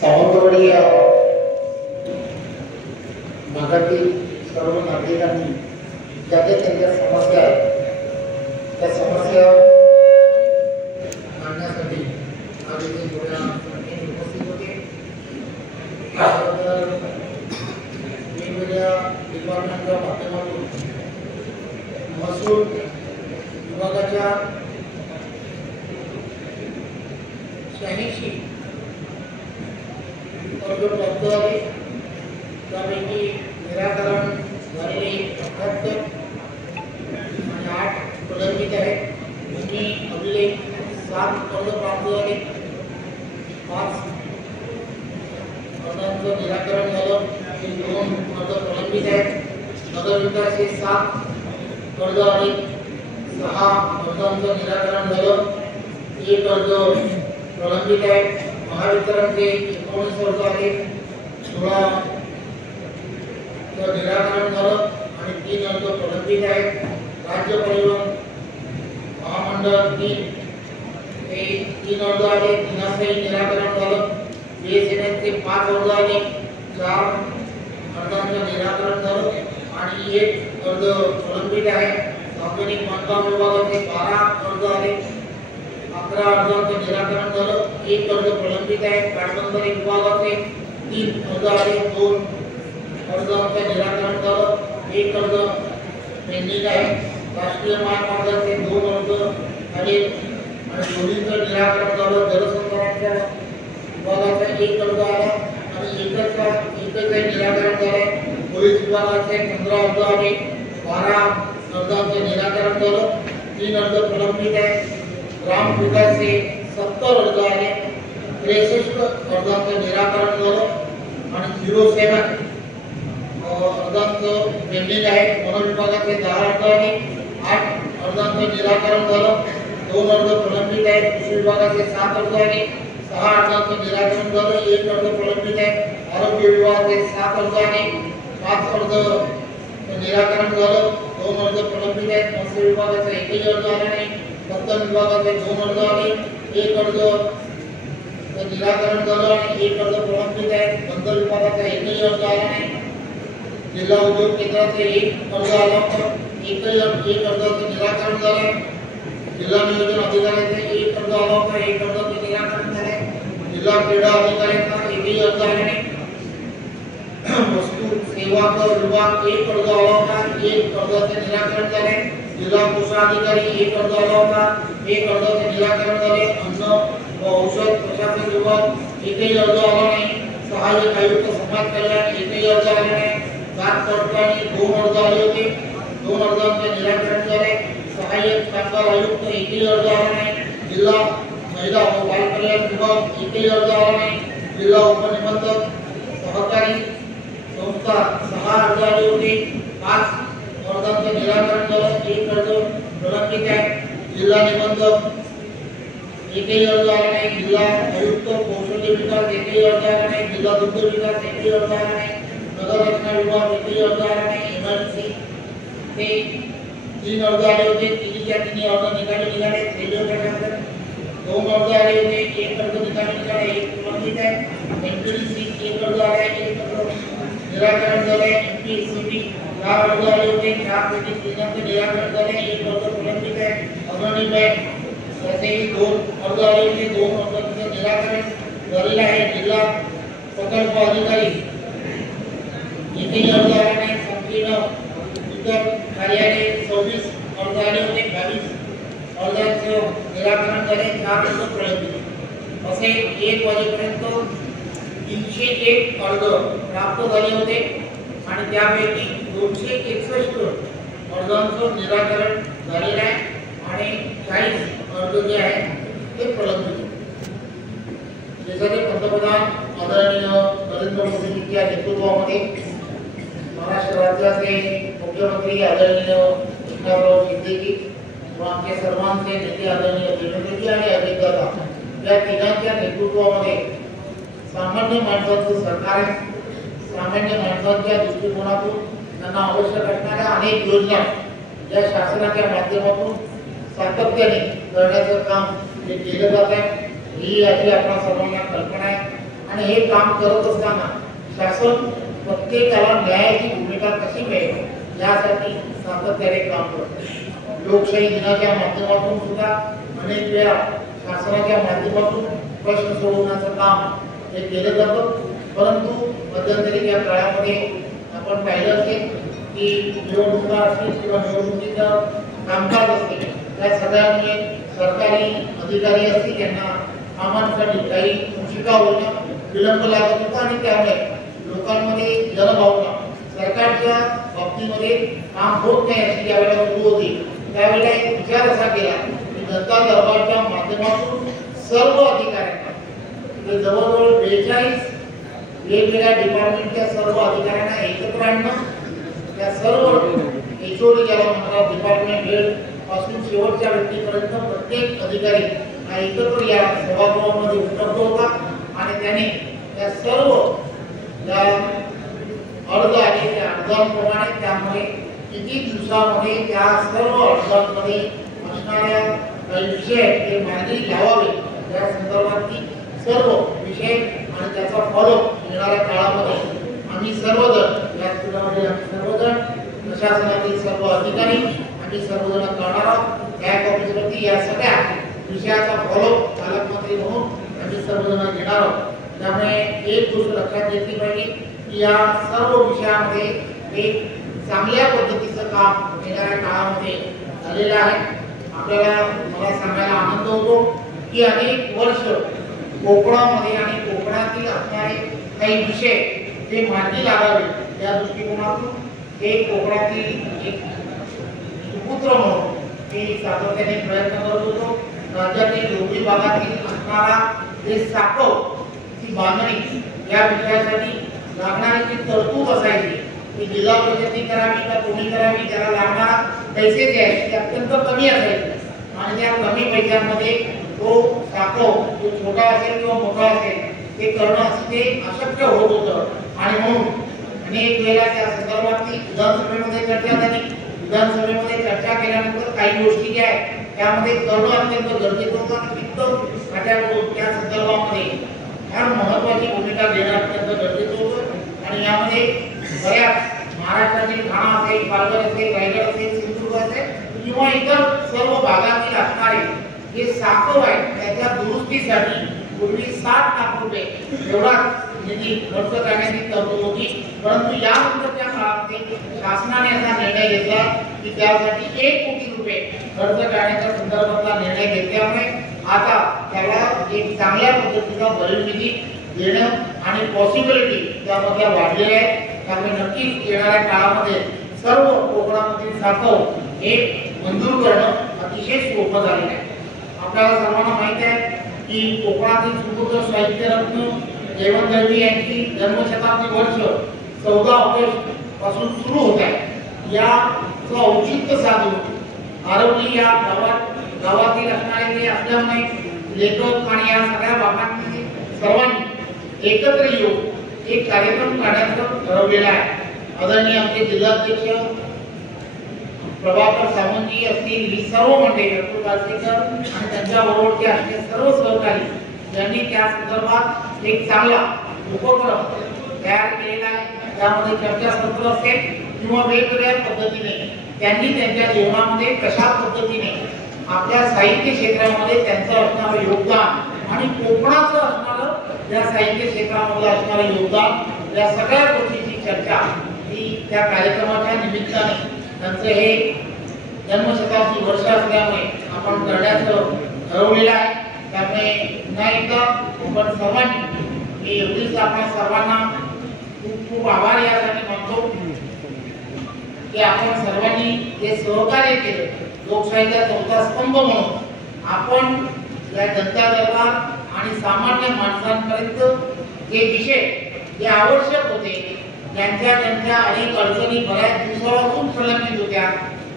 सावंतवाडी या भागातील सर्व नागरिकांनी ज्या त्यांच्या समस्या आहेत त्या समस्या मांडण्यासाठी आज इथे थोड्या संख्येने उपस्थित होते। वेगवेगळ्या डिपार्टमेंटच्या माध्यमातून महसूल विभागाच्या 86 अर्ज प्राप्त झाले, त्यापैकी निराकरण झालेले 78 आणि 8 प्रलंबित आहेत। आणि अभिलेख 7 अर्ज प्राप्त झाले, 5 अर्जांचं निराकरण झालं, 2 अर्ज प्रलंबित आहेत। नगर विकास हे 7 अर्ज आले, 6 अर्जांचं निराकरण झालं, 1 अर्ज प्रलंबित आहे। महावितरणचे 19 अर्ज आले, 16 निराकरण झालं आणि 3 अर्ज प्रलंबित आहेत। राज्य परिवहन महामंडळ 3 अर्ज आले, 3 निराकरण झालं। बीएसएनएलचे 5 अर्ज आले, 4 अर्जांचं निराकरण झालं आणि 1 अर्ज प्रलंबित आहे। सार्वजनिक बांधकाम विभागाचे 12 अर्ज आले, 11 अर्जांचं निराकरण झालं, 1 अर्ज प्रलंबित आहे। पाटबंधारे विभागाचे 3 अर्ज आले, 2 अर्जांचं निराकरण झालं, 1 अर्ज पेंडिंग आहे। राष्ट्रीय महामार्गाचे 2 अर्ज आले आणि दोन्हीचं निराकरण झालं। जलसंधारणाच्या विभागाचा 1 अर्ज आला आणि एकच निराकरण झालं। पोलीस विभागाचे 15 अर्ज आले, 12 अर्जांचं निराकरण झालं, 3 अर्ज प्रलंबित आहे। ग्राम विकासचे 70 अर्ज आले, 63 अर्जांचं निराकरण झालं आणि 07 अर्जांचं पेंडिंग आहे। वन विभागाचे 10 अर्ज आले, 8 अर्जांचं निराकरण झालं, 2 अर्ज प्रलंबित आहेत। कृषी विभागाचे 7 अर्ज आले, 6 अर्जांचं निराकरण झालं, 1 अर्ज प्रलंबित आहे। आरोग्य विभागाचे 7 अर्ज आले, 5 अर्ज निराकरण झालं, 2 अर्ज प्रलंबित आहेत। मत्स्य विभागाचा 1 अर्ज आला नाही। कर्तन विभागाचे 2 अर्ज आले, 1 अर्ज निराकरण झालं आणि 1 अर्ज प्रलंबित आहे। बंदर विभागाचा 1 अर्ज आला नाही। जिल्हा उद्योग केंद्राचे 1 अर्ज आला होता, 1 अर्जाचं निराकरण झालं। जिल्हा नियोजन अधिकाऱ्याचे 1 अर्ज आला होता, 1 अर्जाचं निराकरण झाले। जिल्हा क्रीडा अधिकाऱ्यांचा 1 अर्ज आला नाही। वस्तू सेवा कर विभाग 1 अर्ज आला होता, 1 अर्जाचं निराकरण झाले। जिल्हा कोषाधिकारी 1 अर्ज आला होता, 1 अर्जाचे निराकरण झाले। अन्न व औषध प्रशासन विभाग 1 अर्ज आला नाही। सहाय्यक आयुक्त समाज कल्याण 1 अर्ज आला नाही। जात पडताळणी 2 अर्ज आले होते, 2 अर्जांचे निराकरण झाले। सहाय्यक कामगार आयुक्त 1 अर्ज आला नाही। जिल्हा महिला व बाल कल्याण विभाग 1 अर्ज आला नाही। जिल्हा उपनिबंधक सहकारी संस्था 6 अर्ज आले होते, 5 अर्जांचं निराकरण झालं, 1 अर्ज प्रलंबित आहे। जिल्हा निबंधक 1 अर्ज आला नाही। जिल्हा आयुक्त कौशल्य विकास 1 अर्ज आला नाही। जिल्हा दुग्ध विकास 1 अर्ज आला नाही। नगर रचना विभाग 1 अर्ज आला नाही। एमआरसी ते 3 अर्ज आले होते, 3 अर्ज निघाले। रेल्वे प्रशासन 2 अर्ज आले होते, 1 अर्ज निघाले, 1 प्रलंबित आहे। एमपीडीसी 1 अर्ज आला आहे, 1 अर्ज निराकरण झाले। एमपीसीबी 4 अर्ज आले होते, 4 पैकी 3 अर्ज निराकरण झाले, 1 अर्ज प्रलंबित आहे। अग्रणी बँक त्याचेही 2 अर्ज आले होते, 2 अर्जांचं निराकरण झालेलं आहे। जिल्हा प्रकल्प अधिकारी 1 अर्ज आला नाही। संकीर्ण वितरण कार्यालय 26 अर्ज आले होते, 22 अर्जांचं निराकरण झाले, 4 अर्ज प्रलंबित। असे 1 वाजेपर्यंत 301 अर्ज प्राप्त झाले होते आणि त्यापैकी 261 अर्जांचं निराकरण झालेलं आहे आणि 40 अर्ज जे आहेत ते प्रलंबित। देशाचे पंतप्रधान आदरणीय नरेंद्र मोदींच्या नेतृत्वामध्ये महाराष्ट्र राज्याचे मुख्यमंत्री आदरणीय एकनाथराव शिंदेजी व आमचे सर्वांचे नेते आदरणीय देवेंद्रजी आणि अजितदादा या तिघांच्या नेतृत्वामध्ये सामान्य माणसाचं सरकार आहे। सामान्य माणसाच्या दृष्टिकोनातून त्यांना आवश्यक असणाऱ्या अनेक योजना या शासनाच्या माध्यमातून सातत्याने करण्याचं काम हे केलं जात आहे। ही याची आपल्या सर्वांना कल्पना आहे। आणि हे काम करत असताना शासन प्रत्येकाला न्यायाची भूमिका कशी मिळेल यासाठी सातत्याने काम करते। लोकशाही दिनाच्या माध्यमातून सुद्धा अनेक वेळा शासनाच्या माध्यमातून प्रश्न सोडवण्याचं काम हे केलं जातं, परंतु मध्यंतरीच्या काळामध्ये आपण पाहिलं असेल की निवडणुका असतील किंवा निवडणुकीचं कामकाज असतील त्या सगळ्यांमुळे सरकारी अधिकारी असतील त्यांना कामांसाठी काही उशिरा होणं विलंब लागत होता आणि त्यामुळे लोकांमध्ये जनभावना सरकारच्या बाबतीमध्ये काम होत नाही अशी ज्यावेळेला सुरू होती त्यावेळेला एक विचार असा केला की जनता दरबारच्या माध्यमातून सर्व अधिकाऱ्यांना जवळजवळ 42 वेगवेगळ्या डिपार्टमेंटच्या सर्व अधिकाऱ्यांना एकत्र आणणं, त्या सर्व HOD ज्याला म्हणतात डिपार्टमेंट हेड पासून शेवटच्या व्यक्तीपर्यंत प्रत्येक अधिकारी हा एकत्र या सभागृहामध्ये उपलब्ध होता आणि त्याने त्या सर्व ज्या अर्ज आहे त्या अर्जांप्रमाणे त्यामुळे किती दिवसामध्ये त्या सर्व अर्जांमध्ये असणाऱ्या काही विषय हे मार्गी लावावे या संदर्भातली सर्व विषय आणि त्याचा फॉलो येणाऱ्या काळामध्ये आम्ही सर्वजण या सुधारणामध्ये आम्ही सर्वजण प्रशासनातील सर्व अधिकारी आम्ही सर्वजण करणार आहोत। बँक ऑफिसवरती या सगळ्या विषयाचा फॉलो पालकमंत्री म्हणून आम्ही सर्वजण घेणार आहोत। त्यामुळे एक गोष्ट लक्षात घेतली पाहिजे की या सर्व विषयामध्ये एक चांगल्या पद्धतीचं काम येणाऱ्या काळामध्ये झालेलं आहे। आपल्याला मला सांगायला आनंद होतो की अनेक वर्ष कोकणामध्ये आणि कोकणातील असणारे काही विषय जे मार्गी लागावे या दृष्टिकोनातून हे कोकणातील एक सुपुत्र म्हणून मी सातत्याने प्रयत्न करत होतो। राज्यातील डोंगरी भागातील असणारा जे साखव ती बांधणी या विषयासाठी लागणारी जी तरतूद असायची ती जिल्हा परिषदेने करावी का कोणी करावी त्याला लागणारा पैसे जे आहेत ते अत्यंत कमी असायचे आणि त्या कमी पैशांमध्ये तो साखव जो छोटा असेल किंवा मोठा असेल ते करणं असं ते अशक्य होत होतं आणि म्हणून अनेक वेळेला त्या संदर्भातली विधानसभेमध्ये चर्चा झाली। विधानसभेमध्ये चर्चा केल्यानंतर काही गोष्टी ज्या आहेत त्यामध्ये करणं अत्यंत गरजेचं होतं आणि वित्त खात्याकडून त्या संदर्भामध्ये फार महत्त्वाची भूमिका घेणं अत्यंत गरजेचं होतं आणि यामध्ये बऱ्याच महाराष्ट्रातील ठाणा असेल, पालघर असेल, रायगड असेल, सिंधुदुर्ग असेल किंवा इतर सर्व भागातील असणारे जे साखव आहे त्याच्या दुरुस्तीसाठी पूर्वी 60 लाख रुपये एवढा निधी खर्च करण्याची तरतूद होती, परंतु यानंतरच्या काळामध्ये शासनाने असा निर्णय घेतला की त्यासाठी 1 कोटी रुपये खर्च करण्याच्या संदर्भातला निर्णय घेतल्यामुळे आता त्याला एक चांगल्या पद्धतीचा भरीव निधी देणं आणि पॉसिबिलिटी त्यामध्ये वाढलेल्या आहेत। त्यामुळे नक्कीच येणाऱ्या काळामध्ये सर्व कोकणामधील साखव हे मंजूर करणं अतिशय सोपं झालेलं आहे। आपल्याला सर्वांना माहिती आहे की कोकणातील सुपुत्र साहित्यरत्न जयवंत दळवी यांची जन्मशताब्दी वर्ष 14 ऑगस्ट पासून सुरू होत आहे। याचं औचित्य साधून आरवली या गावातील असणारे जे असल्यामुळे लेखक आणि या सगळ्या भागांमध्ये सर्वांनी एकत्र येऊन एक कार्यक्रम काढण्याचं ठरवलेलं आहे। आदरणीय आमचे जिल्हाध्यक्ष प्रभाकर सावंतजी असतील ही सर्व मंडळी अतुल कासकर आणि त्यांच्याबरोबरचे असलेले सर्व सहकारी यांनी त्या संदर्भात एक चांगला उपक्रम तयार केलेला आहे। त्यामध्ये चर्चासत्र असेल किंवा वेगवेगळ्या पद्धतीने त्यांनी त्यांच्या जीवनामध्ये कशा पद्धतीने आपल्या साहित्य क्षेत्रामध्ये त्यांचं असणारं योगदान आणि कोकणाचं असणारं या साहित्य क्षेत्रामध्ये असणारं योगदान या सगळ्या गोष्टींची चर्चा ही त्या कार्यक्रमाच्या निमित्ताने त्यांचं हे जन्मशताब्दी वर्ष असल्यामुळे आपण करण्याचं ठरवलेलं आहे। त्यामुळे पुन्हा एकदा आपण सर्वांनी मी एवढीच आपल्या सर्वांना खूप खूप आभार यासाठी मानतो की आपण सर्वांनी जे सहकार्य केलं लोकशाहीचा चौथा स्तंभ म्हणून आपण या जनता दरबार आणि सामान्य माणसांपर्यंत जे विषय जे आवश्यक होते त्यांच्या अनेक अडचणी बऱ्याच दिवसापासून प्रलंबित होत्या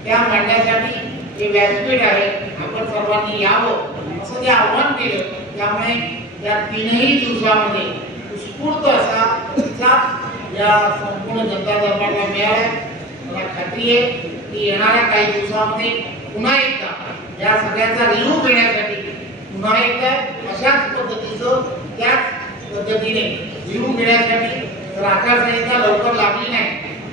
त्या मांडण्यासाठी हे व्यासपीठ आहे। आपण सर्वांनी यावं असं ते आव्हान केलं। त्यामुळे या 3ही दिवसामध्ये उत्स्फूर्त असा प्रतिसाद या संपूर्ण जनता दरबारला मिळाला। मला खात्री आहे की येणाऱ्या काही दिवसामध्ये पुन्हा एकदा या सगळ्याचा रिव्ह्यू घेण्यासाठी पुन्हा एकदा अशाच पद्धतीचं त्याच पद्धतीने लिहून मिळण्यासाठी जर आचारसंहिता लवकर लागली नाही,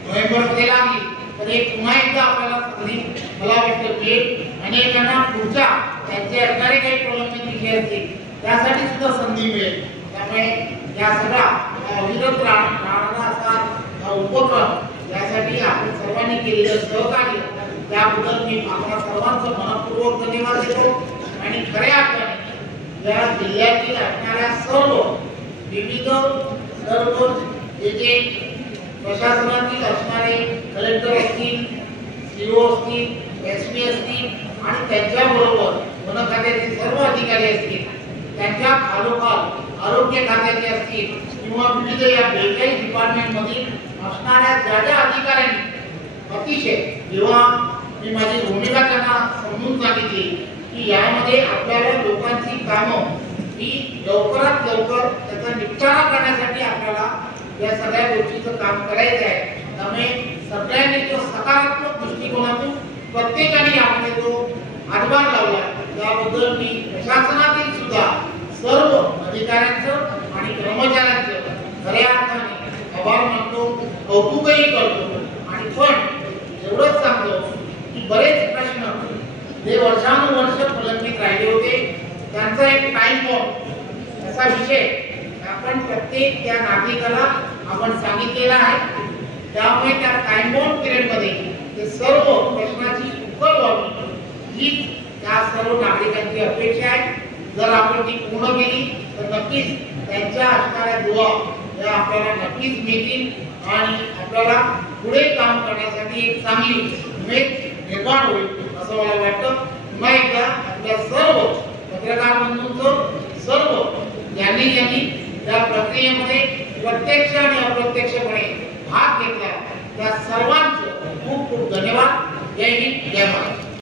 नोव्हेंबरमध्ये लागली तर एक पुन्हा एकदा आपल्याला संधी मला वाटतं मिळेल. अनेकांना पुढच्या त्यांचे असणारे काही प्रलंबित विषय असतील त्यासाठी सुद्धा संधी मिळेल. त्यामुळे या सगळा विरोध राहणारा असा उपक्रम यासाठी आपण सर्वांनी केलेलं सहकार्य त्याबद्दल मी आपल्या सर्वांचं मनपूर्वक धन्यवाद देतो. आणि खऱ्या अर्थाने या जिल्ह्यातील असणाऱ्या सर्व विविध सर्व जे प्रशासनातील असणारे कलेक्टर असतील, सीओ असतील, एसपी असतील आणि त्यांच्याबरोबर वन खात्याचे सर्व अधिकारी असतील, त्यांच्या खालोखाल आरोग्य खात्याचे असतील किंवा विविध या बेचाळीस डिपार्टमेंटमधील असणाऱ्या ज्या अधिकाऱ्यांनी अतिशय जेव्हा मी माझी भूमिका त्यांना समजून सांगितली की यामध्ये आपल्याला लोकांची कामं ही लवकरात लवकर त्याचा निपटारा करण्यासाठी आपल्याला या सगळ्या गोष्टीचं काम करायचं आहे. त्यामुळे सगळ्यांनी तो सकारात्मक दृष्टिकोनातून प्रत्येकाने यामध्ये तो हातभार लावला त्याबद्दल मी प्रशासनातील सुद्धा सर्व अधिकाऱ्यांचं आणि कर्मचाऱ्यांचं खऱ्या अर्थाने आभार मानतो, कौतुकही करतो. आणि पण एवढंच सांगतो की बरेच प्रश्न जे वर्षानुवर्ष प्रलंबित राहिले होते त्यांचा एक टाइम बॉम्ब असा विषय आपण प्रत्येक त्या नागरिकाला आपण सांगितलेला आहे. त्यामुळे त्या टाइम बॉम्ब पिरियडमध्ये ते सर्व प्रश्नाची उकल व्हावी ही त्या सर्व नागरिकांची अपेक्षा आहे. जर आपण ती पूर्ण केली तर नक्कीच त्यांच्या असणाऱ्या दुवा या आपल्याला नक्कीच मिळतील आणि आपल्याला पुढे काम करण्यासाठी एक चांगली उमेद निर्माण होईल असं मला वाटतं. पुन्हा एकदा आपल्या सर्व पत्रकार बंधूंचं सर्व यांनी या प्रक्रियेमध्ये प्रत्यक्ष आणि अप्रत्यक्षपणे भाग घेतला त्या सर्वांचं खूप खूप धन्यवाद. जय हिंद, जय महाराष्ट्र.